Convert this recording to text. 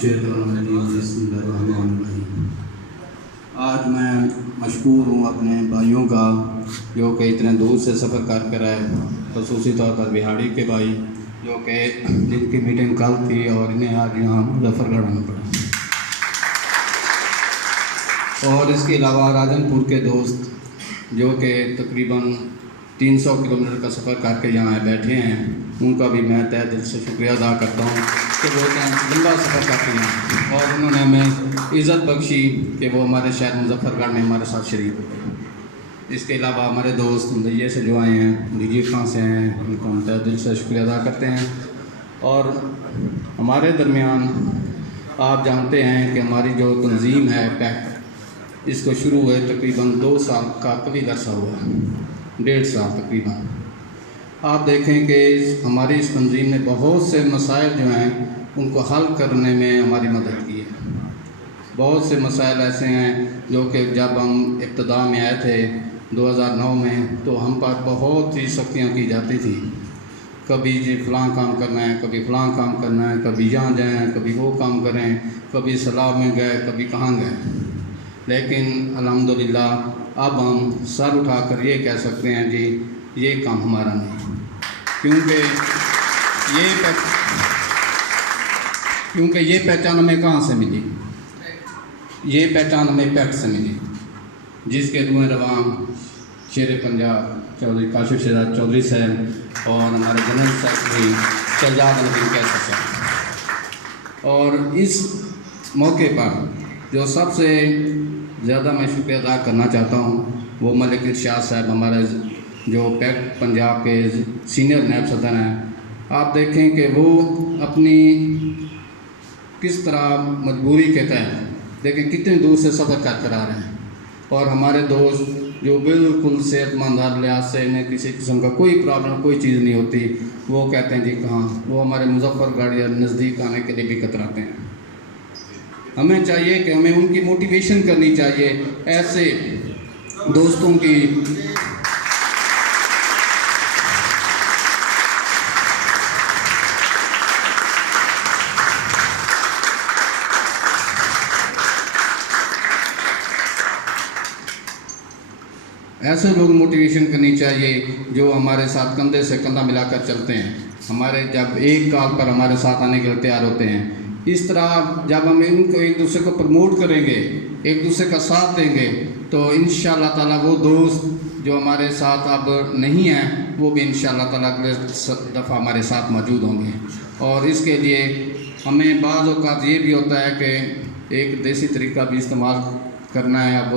आज मैं मशकूर हूँ अपने भाइयों का जो कि इतने दूर से सफ़र कर कर आए, खसूसी तौर पर बिहाड़ी के भाई जो कि जिनकी मीटिंग कल थी और इन्हें आज यहाँ मुजफ्फरगढ़ आना पड़ा। और इसके अलावा राजनपुर के दोस्त जो कि तकरीबन 300 किलोमीटर का सफ़र करके यहाँ बैठे हैं, उनका भी मैं तहे दिल से शुक्रिया अदा करता हूँ कि वो इतना लंबा सफ़र करके हैं और उन्होंने हमें इज़्ज़त बख्शी कि वो हमारे शहर मुजफ्फरगढ़ में हमारे साथ शरीक हो गए। इसके अलावा हमारे दोस्त मुंदिये से जो आए हैं, लीजिए खां से हैं, उनको हम तहे दिल से शुक्रिया अदा करते हैं। और हमारे दरमियान आप जानते हैं कि हमारी जो तंजीम है पैक, इसको शुरू हुए तकरीबन 2 साल का कभी अरसा हुआ, 1.5 साल तकरीबन। आप देखें कि हमारी इस तंजीम ने बहुत से मसाइल जो हैं उनको हल करने में हमारी मदद की है। बहुत से मसाइल ऐसे हैं जो कि जब हम इब्तिदा में आए थे 2009 में, तो हम पर बहुत सी सख्तियाँ की जाती थी। कभी जी फ़लाँ काम करना है, कभी फ़लाँ काम करना है, कभी यहाँ जाएँ, कभी वो काम करें, कभी सलाह में गए, कभी कहाँ गए। लेकिन अल्हम्दुलिल्लाह अब हम सर उठाकर ये कह सकते हैं जी ये काम हमारा नहीं, क्योंकि ये पहचान हमें कहाँ से मिली? ये पहचान हमें पैक्ट से मिली, जिसके रुएं रवां शेर पंजाब चौधरी काशिफ शहजाद चौधरी साहब और हमारे जनरल सेक्रेटरी शहजाद नदीम कैसर साहब। और इस मौके पर जो सबसे ज़्यादा मैं शुक्रिया अदा करना चाहता हूँ वो मलिक इरशाद साहब, हमारे जो पैक्ट पंजाब के सीनियर नायब सदर हैं। आप देखें कि वो अपनी किस तरह मजबूरी के तहत देखें कितनी दूर से सफ़र कर आ रहे हैं, और हमारे दोस्त जो बिल्कुल सेहतमंद हर लिहाज से, इन्हें किसी किस्म का कोई प्रॉब्लम कोई चीज़ नहीं होती, वो कहते हैं जी कहाँ, वो हमारे मुजफ्फरगढ़ या नज़दीक आने के लिए भी कतराते हैं। हमें चाहिए कि हमें उनकी मोटिवेशन करनी चाहिए, ऐसे दोस्तों की ऐसे लोग मोटिवेशन करनी चाहिए जो हमारे साथ कंधे से कंधा मिलाकर चलते हैं, हमारे जब एक कॉल पर हमारे साथ आने के लिए तैयार होते हैं। इस तरह जब हम इनको एक दूसरे को प्रमोट करेंगे, एक दूसरे का साथ देंगे, तो इंशाअल्लाह ताला वो दोस्त जो हमारे साथ अब नहीं हैं वो भी इंशाअल्लाह ताला अगले दफ़ा हमारे साथ मौजूद होंगे। और इसके लिए हमें बाज़ औक़ात ये भी होता है कि एक देसी तरीका भी इस्तेमाल करना है। अब